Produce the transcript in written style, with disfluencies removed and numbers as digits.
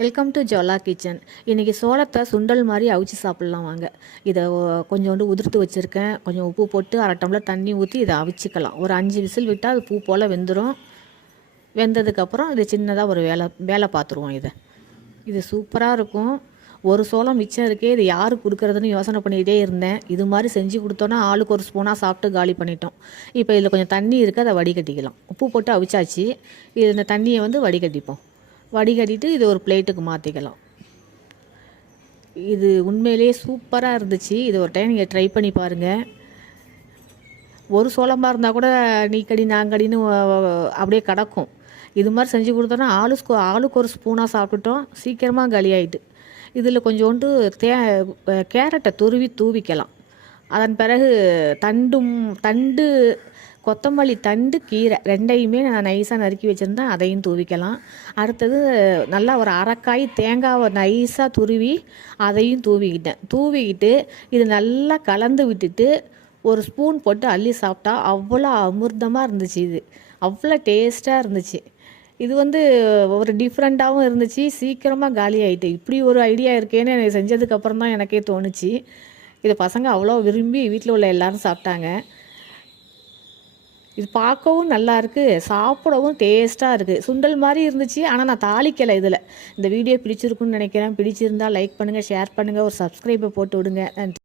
Welcome to ஜோலா kitchen. இன்றைக்கி சோளத்தை சுண்டல் மாதிரி அவிச்சு சாப்பிட்லாம் வாங்க. இதை கொஞ்சோண்டு உதிர்த்து வச்சுருக்கேன். கொஞ்சம் உப்பு போட்டு 1/2 டம்ளர் தண்ணி ஊற்றி இதை அவிச்சிக்கலாம். ஒரு 5 விசில் விட்டால் அது பூ போல் வெந்துடும். வெந்ததுக்கப்புறம் இது சின்னதாக ஒரு வேலை பார்த்துருவோம். இது சூப்பராக இருக்கும். ஒரு சோளம் மிச்சம் இருக்கே, இது யாருக்கு கொடுக்குறதுன்னு யோசனை பண்ணிக்கிட்டே இருந்தேன். இது மாதிரி செஞ்சு கொடுத்தோன்னா ஆளுக்கு ஒரு ஸ்பூனாக சாப்பிட்டு காலி பண்ணிட்டோம். இப்போ இதில் கொஞ்சம் தண்ணி இருக்குது, அதை வடிகட்டிக்கலாம். உப்பு போட்டு அவிச்சாச்சு. இந்த தண்ணியை வடிகட்டிப்போம். வடிகட்டிட்டு இது ஒரு பிளேட்டுக்கு மாற்றிக்கலாம். இது உண்மையிலேயே சூப்பராக இருந்துச்சு. இது ஒரு டைம் நீங்கள் ட்ரை பண்ணி பாருங்கள். ஒரு சோளமாக இருந்தால் கூட நீ கடி நான் கடின்னு அப்படியே கிடக்கும். இது மாதிரி செஞ்சு கொடுத்தோன்னா ஆளுக்கு ஒரு ஸ்பூனாக சாப்பிட்டுட்டோம். சீக்கிரமாக காலியாயிட்டு. இதில் கொஞ்சோண்டு கேரட்டை தூவிக்கலாம். அதன் பிறகு தண்டு கொத்தமல்லி தண்டு கீரை ரெண்டையுமே நான் நைஸாக நறுக்கி வச்சுருந்தேன். அதையும் தூவிக்கலாம். அடுத்தது நல்லா ஒரு அரைக்காய் தேங்காவை நைஸாக துருவி அதையும் தூவிக்கிட்டு இது நல்லா கலந்து விட்டுட்டு ஒரு ஸ்பூன் போட்டு அள்ளி சாப்பிட்டா அவ்வளோ அமிர்தமாக இருந்துச்சு. இது அவ்வளோ டேஸ்ட்டாக இருந்துச்சு. இது ஒரு டிஃப்ரெண்ட்டாகவும் இருந்துச்சு. சீக்கிரமாக காலி ஆகிட்டு. இப்படி ஒரு ஐடியா இருக்கேன்னு எனக்கு செஞ்சதுக்கப்புறம் தான் எனக்கே தோணுச்சு. இது பசங்க அவ்வளோ விரும்பி வீட்டில் உள்ள எல்லோரும் சாப்பிட்டாங்க. இது பார்க்கவும் நல்லாயிருக்கு, சாப்பிடவும் டேஸ்ட்டாக இருக்குது. சுண்டல் மாதிரி இருந்துச்சு, ஆனால் நான் தாளிக்கலை இதில். இந்த வீடியோ பிடிச்சிருக்குன்னு நினைக்கிறேன். பிடிச்சிருந்தால் லைக் பண்ணுங்கள், ஷேர் பண்ணுங்கள், ஒரு சப்ஸ்கிரைபை போட்டு விடுங்க. நன்றி.